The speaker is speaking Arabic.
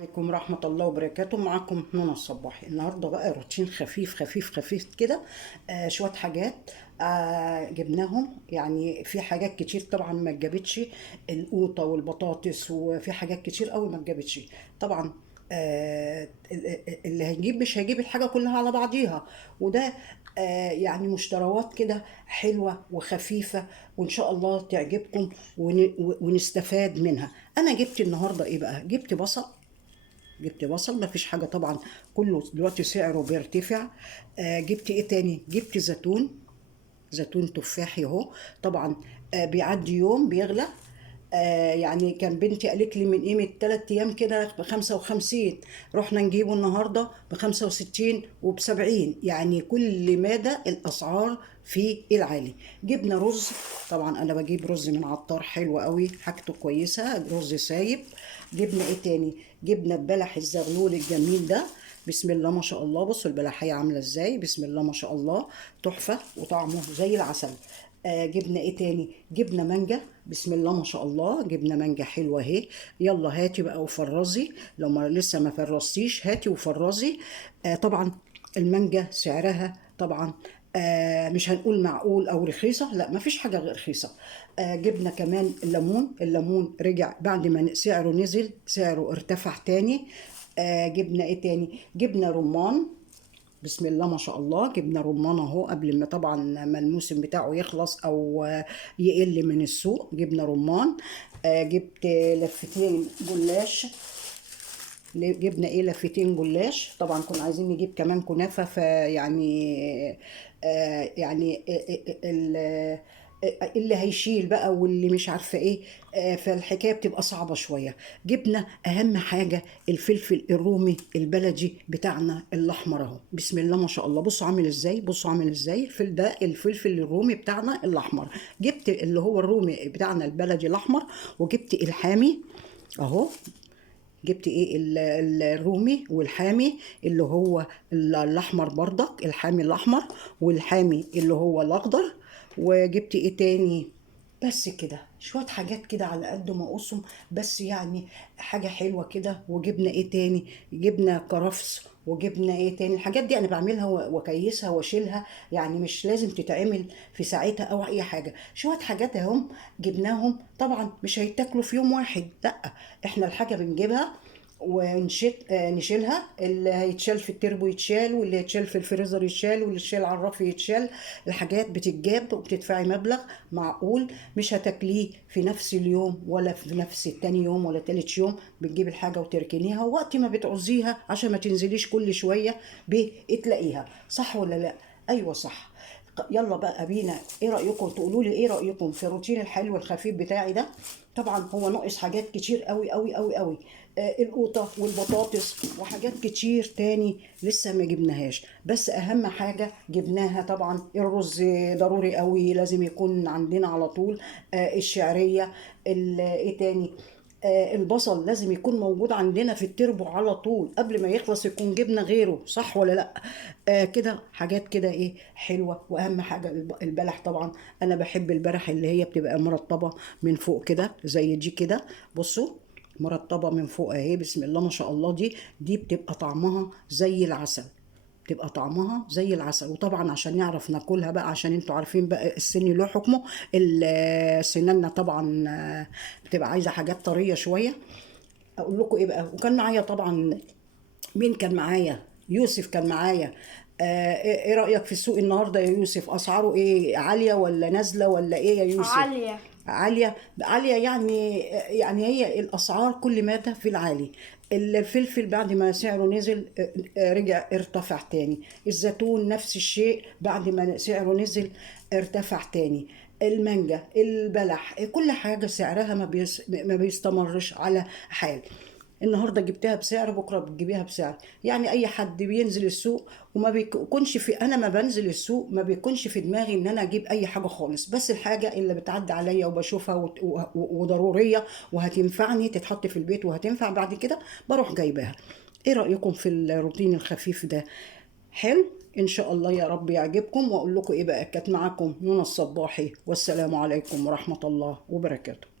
عليكم ورحمة الله وبركاته. معكم منى الصباحي. النهاردة بقى روتين خفيف خفيف خفيف كده. شوية حاجات جبناهم. يعني في حاجات كتير طبعا ما اتجابتش، القوطة والبطاطس، وفي حاجات كتير قوي ما اتجابتش طبعا. اللي هيجيب مش هيجيب الحاجة كلها على بعضيها، وده يعني مشتروات كده حلوة وخفيفة، وإن شاء الله تعجبكم ونستفاد منها. أنا جبت النهاردة إيه بقى؟ جبت بصل مفيش حاجة طبعا، كله دلوقتي سعره بيرتفع. جبت ايه تاني؟ جبت زيتون تفاحي اهو طبعا. بيعدي يوم بيغلى. يعني كان بنتي قالت لي من قيمة 3 أيام كده ب55، رحنا نجيبه النهاردة ب65 وب70. يعني كل مدى الأسعار في العالي. جبنا رز، طبعا أنا بجيب رز من عطار حلو قوي، حاجته كويسة، رز سايب. جبنا ايه تاني؟ جبنا بلح الزغلول الجميل ده، بسم الله ما شاء الله. بصوا البلحية عاملة ازاي، بسم الله ما شاء الله، تحفة وطعمه زي العسل. جبنا ايه تاني؟ جبنا مانجا، بسم الله ما شاء الله، جبنا مانجا حلوه اهي. يلا هاتي بقى وفرزي، لو ما لسه ما فرزتيش هاتي وفرزي. طبعا المانجا سعرها طبعا مش هنقول معقول او رخيصه، لا ما فيش حاجه غير رخيصه. جبنا كمان الليمون رجع بعد ما سعره نزل، سعره ارتفع تاني. جبنا ايه تاني؟ جبنا رمان، بسم الله ما شاء الله، جبنا رمان اهو قبل ما طبعا ما الموسم بتاعه يخلص او يقل من السوق. جبنا رمان. جبت لفتين جلاش. جبنا ايه؟ لفتين جلاش. طبعا كنا عايزين نجيب كمان كنافه، فيعني يعني اللي هيشيل بقى واللي مش عارفه ايه، فالحكايه بتبقى صعبه شويه. جبنا اهم حاجه الفلفل الرومي البلدي بتاعنا الاحمر اهو، بسم الله ما شاء الله. بصوا عامل ازاي، بصوا عامل ازاي ده الفلفل الرومي بتاعنا الاحمر. جبت اللي هو الرومي بتاعنا البلدي الاحمر، وجبت الحامي اهو. جبت ايه؟ الرومي والحامي اللي هو الاحمر برضك، الحامي الاحمر والحامي اللي هو الاخضر. وجبت ايه تاني؟ بس كده شوية حاجات كده على قد ما اقصهم، بس يعني حاجة حلوة كده. وجبنا ايه تاني؟ جبنا كرفس. وجبنا ايه تاني؟ الحاجات دي انا بعملها واكيسها واشيلها، يعني مش لازم تتعمل في ساعتها او اي حاجة. شوية حاجات اهم جبناهم، طبعا مش هيتاكلوا في يوم واحد، لا، احنا الحاجة بنجيبها نشيلها. اللي هيتشال في التربو يتشال، واللي هيتشال في الفريزر يتشال، واللي يتشال على الرف يتشال. الحاجات بتتجاب وبتدفعي مبلغ معقول، مش هتاكليه في نفس اليوم ولا في نفس التاني يوم ولا تالت يوم. بتجيب الحاجة وتركنيها، وقت ما بتعوزيها عشان ما تنزليش كل شوية بتلاقيها. صح ولا لا؟ ايوه صح. يلا بقى بينا، ايه رأيكم؟ تقولوا لي ايه رأيكم في الروتين الحلو الخفيف بتاعي ده. طبعا هو ناقص حاجات كتير قوي قوي قوي قوي. القوطة والبطاطس وحاجات كتير تاني لسه ما جبناهاش، بس اهم حاجة جبناها طبعا الرز، ضروري قوي لازم يكون عندنا على طول. الشعرية، ايه تاني؟ البصل لازم يكون موجود عندنا في التربو على طول، قبل ما يخلص يكون جبنا غيره، صح ولا لا؟ كده حاجات كده ايه حلوة. واهم حاجة البلح طبعا. انا بحب البلح اللي هي بتبقى مرطبة من فوق كده زي دي كده، بصوا مرطبة من فوق اهي، بسم الله ما شاء الله. دي بتبقى طعمها زي العسل، بتبقى طعمها زي العسل. وطبعا عشان نعرف ناكلها بقى، عشان انتوا عارفين بقى السن له حكمه. سناننا طبعا بتبقى عايزه حاجات طريه شويه. اقول لكم ايه بقى؟ وكان معايا طبعا، مين كان معايا؟ يوسف كان معايا. إيه رأيك في السوق النهارده يا يوسف؟ اسعاره ايه؟ عالية ولا نازلة ولا ايه يا يوسف؟ عالية. عالية عالية يعني. يعني هي الأسعار كل مادة في العالي. الفلفل بعد ما سعره نزل رجع ارتفع تاني. الزيتون نفس الشيء، بعد ما سعره نزل ارتفع تاني. المانجا، البلح، كل حاجة سعرها ما بيستمرش على حال. النهارده جبتها بسعر، بكره بتجيبيها بسعر. يعني اي حد بينزل السوق وما بيكونش في، انا ما بنزل السوق ما بيكونش في دماغي ان انا اجيب اي حاجه خالص، بس الحاجه اللي بتعدي عليا وبشوفها وضروريه وهتنفعني، تتحط في البيت وهتنفع بعد كده، بروح جايباها. ايه رايكم في الروتين الخفيف ده؟ حلو. ان شاء الله يا رب يعجبكم. واقول لكم ايه بقى، كانت معاكم منى الصباحي، والسلام عليكم ورحمه الله وبركاته.